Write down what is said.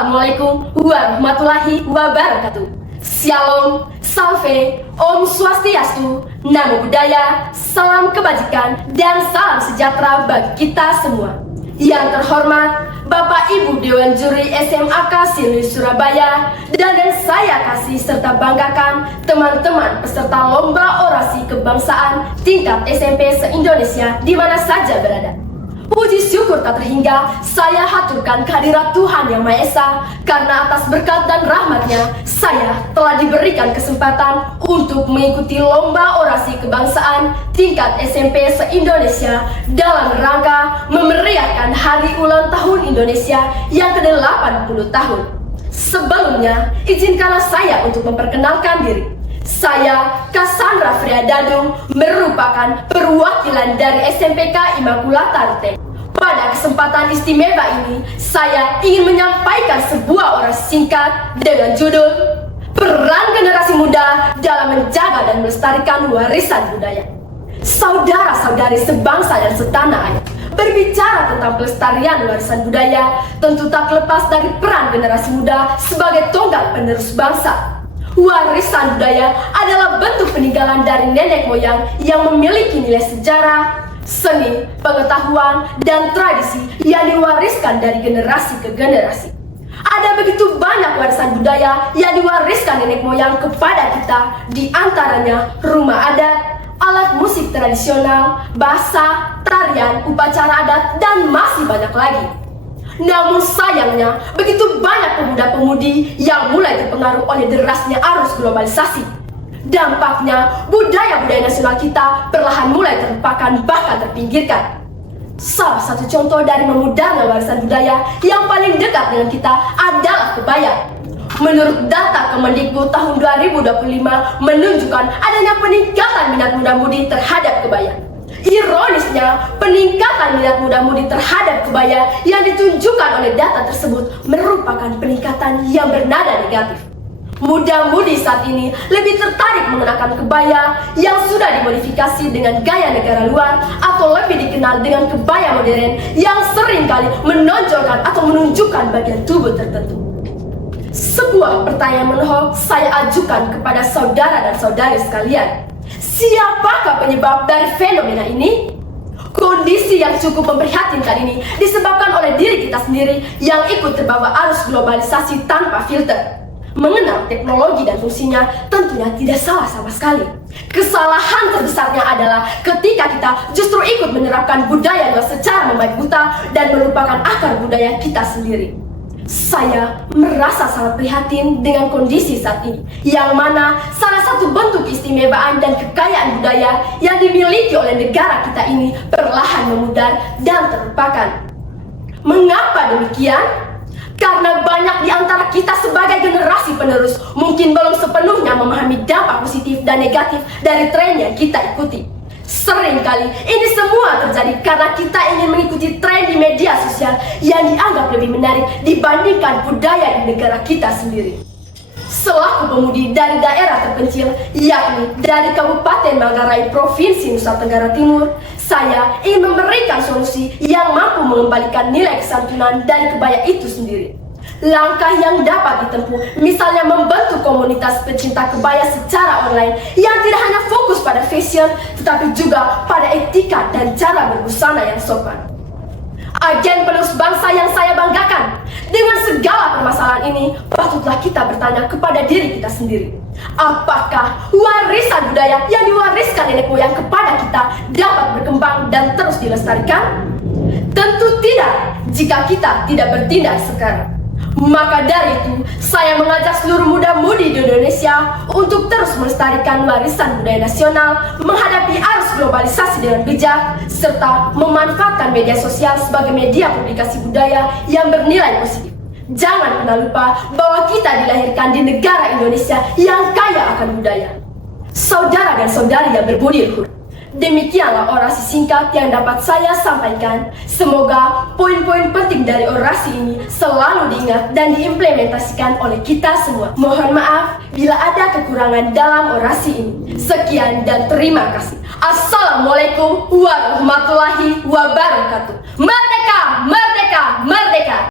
Assalamualaikum warahmatullahi wabarakatuh. Shalom, salve, Om Swastiastu, Namo Buddhaya, salam kebajikan, dan salam sejahtera bagi kita semua. Yang terhormat Bapak Ibu Dewan Juri SMAK Silui Surabaya, dan saya kasih serta banggakan teman-teman peserta Lomba Orasi Kebangsaan tingkat SMP se-Indonesia di mana saja berada. Puji syukur tak terhingga saya haturkan kehadirat Tuhan Yang Maha Esa, karena atas berkat dan rahmatnya saya telah diberikan kesempatan untuk mengikuti Lomba Orasi Kebangsaan tingkat SMP se-Indonesia dalam rangka memeriahkan Hari Ulang Tahun Indonesia yang ke-80 tahun. Sebelumnya, izinkanlah saya untuk memperkenalkan diri. Saya, Cassandra Friadadung, merupakan perwakilan dari SMPK Immaculata Ruteng. Pada kesempatan istimewa ini, saya ingin menyampaikan sebuah orasi singkat dengan judul Peran Generasi Muda dalam Menjaga dan Melestarikan Warisan Budaya. Saudara-saudari sebangsa dan setanah air, berbicara tentang pelestarian warisan budaya tentu tak lepas dari peran generasi muda sebagai tonggak penerus bangsa. Warisan budaya adalah bentuk peninggalan dari nenek moyang yang memiliki nilai sejarah, seni, pengetahuan, dan tradisi yang diwariskan dari generasi ke generasi. Ada begitu banyak warisan budaya yang diwariskan nenek moyang kepada kita, di antaranya rumah adat, alat musik tradisional, bahasa, tarian, upacara adat, dan masih banyak lagi. Namun sayangnya, begitu banyak pemuda-pemudi yang mulai terpengaruh oleh derasnya arus globalisasi. Dampaknya, budaya-budaya nasional kita perlahan mulai terlupakan bahkan terpinggirkan. Salah satu contoh dari memudarnya warisan budaya yang paling dekat dengan kita adalah kebaya. Menurut data Kemendikbud tahun 2025 menunjukkan adanya peningkatan minat muda-mudi terhadap kebaya. Ironisnya, peningkatan minat muda-mudi terhadap kebaya yang ditunjukkan oleh data tersebut merupakan peningkatan yang bernada negatif. Muda-mudi saat ini lebih tertarik mengenakan kebaya yang sudah dimodifikasi dengan gaya negara luar, atau lebih dikenal dengan kebaya modern yang seringkali menonjolkan atau menunjukkan bagian tubuh tertentu. Sebuah pertanyaan menohok saya ajukan kepada saudara dan saudari sekalian. Siapakah penyebab dari fenomena ini? Kondisi yang cukup memprihatinkan ini disebabkan oleh diri kita sendiri yang ikut terbawa arus globalisasi tanpa filter. Mengenal teknologi dan fungsinya tentunya tidak salah sama sekali. Kesalahan terbesarnya adalah ketika kita justru ikut menerapkan budaya luar secara membaik buta dan melupakan akar budaya kita sendiri. Saya merasa sangat prihatin dengan kondisi saat ini, yang mana salah satu bentuk keistimewaan dan kekayaan budaya yang dimiliki oleh negara kita ini perlahan memudar dan terlupakan. Mengapa demikian? Karena banyak di antara kita sebagai generasi penerus mungkin belum sepenuhnya memahami dampak positif dan negatif dari tren yang kita ikuti. Seringkali ini semua terjadi karena kita ingin mengikuti tren di media sosial yang dianggap lebih menarik dibandingkan budaya di negara kita sendiri. Selaku pemudi dari daerah terpencil, yakni dari Kabupaten Manggarai, Provinsi Nusa Tenggara Timur, saya ingin memberikan solusi yang mampu mengembalikan nilai kesantunan dari kebaya itu sendiri. Langkah yang dapat ditempuh misalnya membentuk komunitas pecinta kebaya secara online yang tidak hanya fokus pada fashion, tetapi juga pada etika dan cara berbusana yang sopan. Agen penerus bangsa yang saya banggakan, dengan segala permasalahan ini patutlah kita bertanya kepada diri kita sendiri. Apakah warisan budaya yang diwariskan nenek moyang kepada kita dapat berkembang dan terus dilestarikan? Tentu tidak jika kita tidak bertindak sekarang. Maka dari itu, saya mengajak seluruh muda-mudi di Indonesia untuk terus melestarikan warisan budaya nasional, menghadapi arus globalisasi dengan bijak, serta memanfaatkan media sosial sebagai media publikasi budaya yang bernilai positif. Jangan pernah lupa bahwa kita dilahirkan di negara Indonesia yang kaya akan budaya. Saudara dan saudari yang berbudi luhur, demikianlah orasi singkat yang dapat saya sampaikan. Semoga poin-poin penting dari orasi ini selalu diingat dan diimplementasikan oleh kita semua. Mohon maaf bila ada kekurangan dalam orasi ini. Sekian dan terima kasih. Assalamualaikum warahmatullahi wabarakatuh. Merdeka! Merdeka! Merdeka!